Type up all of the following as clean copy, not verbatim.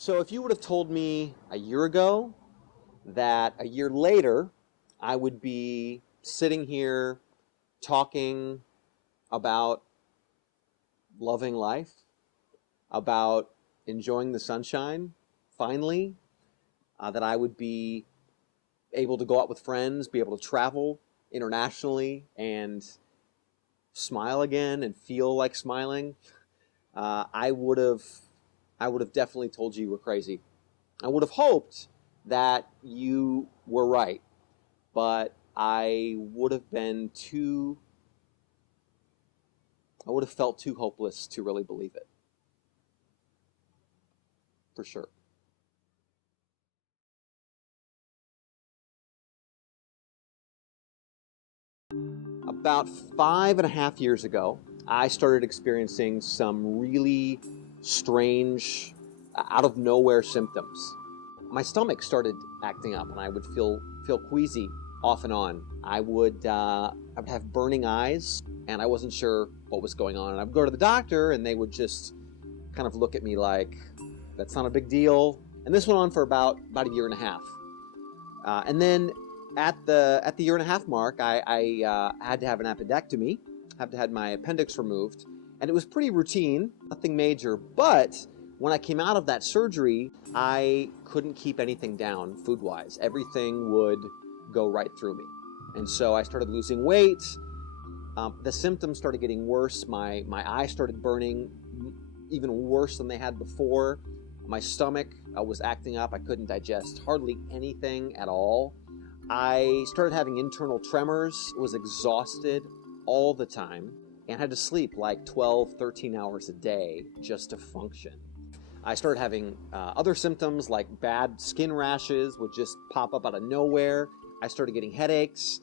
So if you would have told me a year ago that a year later I would be sitting here talking about loving life, about enjoying the sunshine, finally, that I would be able to go out with friends, be able to travel internationally and smile again and feel like smiling, I would have definitely told you were crazy. I would have hoped that you were right, but I would have felt too hopeless to really believe it. For sure. About 5.5 years ago, I started experiencing some really strange, out of nowhere symptoms. My stomach started acting up, and I would feel queasy off and on. I would have burning eyes, and I wasn't sure what was going on. And I'd go to the doctor, and they would just kind of look at me like, "That's not a big deal." And this went on for about a year and a half. And then at the year and a half mark, I had to have an appendectomy, had to have my appendix removed, and it was pretty routine, nothing major. But when I came out of that surgery, I couldn't keep anything down food-wise. Everything would go right through me. And so I started losing weight. The symptoms started getting worse. My eyes started burning even worse than they had before. My stomach was acting up. I couldn't digest hardly anything at all. I started having internal tremors, was exhausted all the time, and had to sleep like 12, 13 hours a day just to function. I started having other symptoms like bad skin rashes would just pop up out of nowhere. I started getting headaches.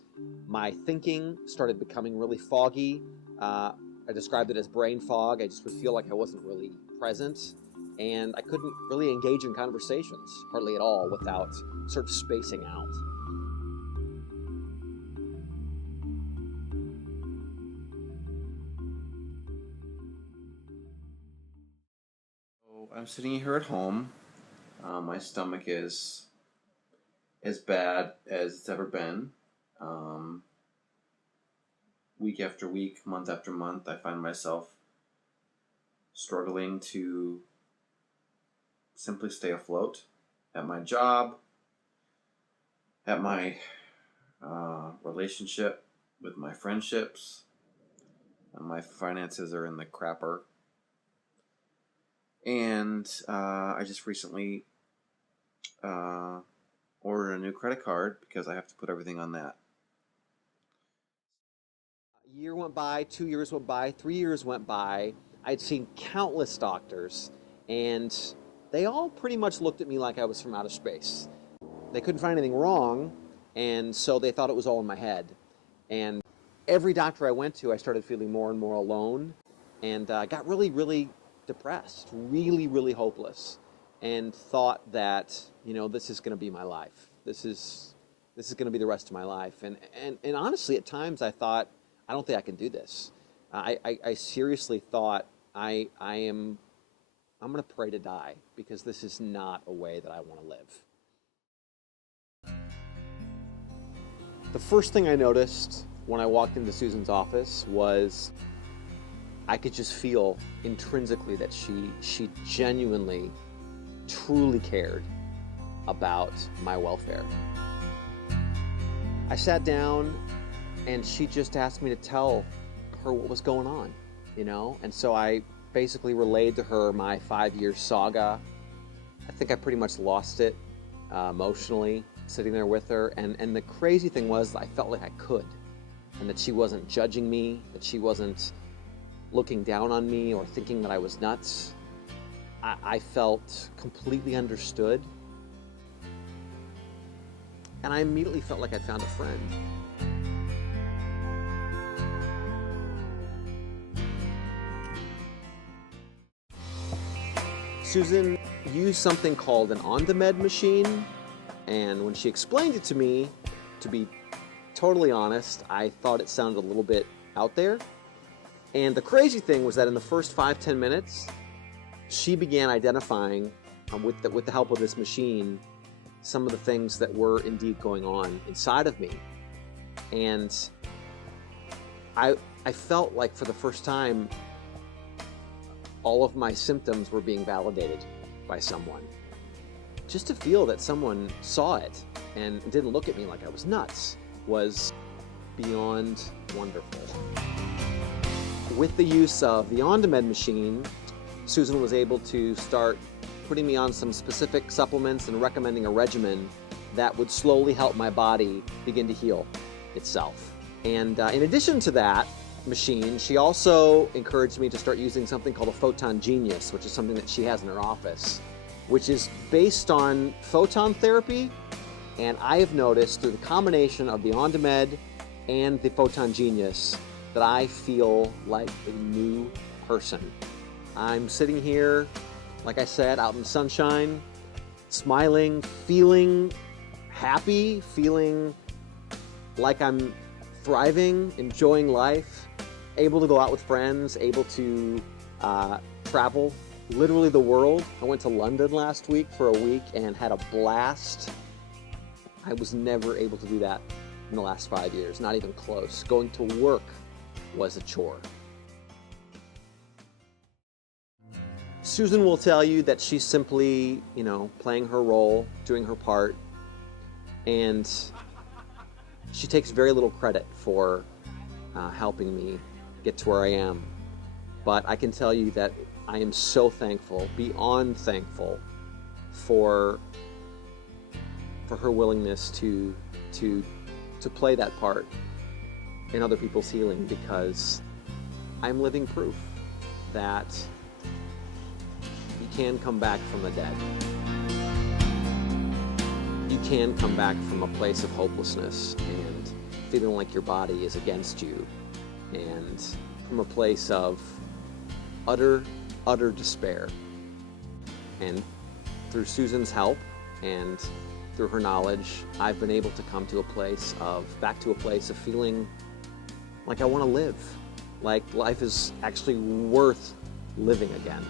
My thinking started becoming really foggy. I described it as brain fog. I just would feel like I wasn't really present. And I couldn't really engage in conversations, hardly at all, without sort of spacing out. So I'm sitting here at home. My stomach is as bad as it's ever been. Week after week, month after month, I find myself struggling to simply stay afloat at my job, at my relationship with my friendships. My finances are in the crapper. And I just recently ordered a new credit card because I have to put everything on that. A year went by, 2 years went by, 3 years went by. I'd seen countless doctors, and they all pretty much looked at me like I was from outer space. They couldn't find anything wrong, and so they thought it was all in my head. And every doctor I went to, I started feeling more and more alone, and got really, really depressed, really, really hopeless, and thought that, this is going to be my life. This is going to be the rest of my life. And honestly, at times I thought, I don't think I can do this. I seriously thought I'm going to pray to die, because this is not a way that I want to live. The first thing I noticed when I walked into Susan's office was I could just feel intrinsically that she genuinely, truly cared about my welfare. I sat down, and she just asked me to tell her what was going on, And so I basically relayed to her my 5-year saga. I think I pretty much lost it emotionally, sitting there with her. And the crazy thing was, I felt like I could, and that she wasn't judging me, that she wasn't looking down on me or thinking that I was nuts. I felt completely understood. And I immediately felt like I'd found a friend. Susan used something called an Ondamed machine, and when she explained it to me, to be totally honest, I thought it sounded a little bit out there. And the crazy thing was that in the first 5-10 minutes, she began identifying with the help of this machine, some of the things that were indeed going on inside of me. And I felt like for the first time, all of my symptoms were being validated by someone. Just to feel that someone saw it and didn't look at me like I was nuts was beyond wonderful. With the use of the Ondamed machine, Susan was able to start putting me on some specific supplements and recommending a regimen that would slowly help my body begin to heal itself. And in addition to that machine, she also encouraged me to start using something called a Photon Genius, which is something that she has in her office, which is based on photon therapy. And I have noticed through the combination of the Ondamed and the Photon Genius that I feel like a new person. I'm sitting here, like I said, out in the sunshine, smiling, feeling happy, feeling like I'm thriving, enjoying life, able to go out with friends, able to travel literally the world. I went to London last week for a week and had a blast. I was never able to do that in the last 5 years, not even close. Going to work was a chore. Susan will tell you that she's simply, playing her role, doing her part, and she takes very little credit for helping me get to where I am. But I can tell you that I am so thankful, beyond thankful, for her willingness to play that part in other people's healing, because I'm living proof that you can come back from the dead. You can come back from a place of hopelessness and feeling like your body is against you, and from a place of utter despair. And through Susan's help and through her knowledge, I've been able to come to back to a place of feeling like I want to live, like life is actually worth living again.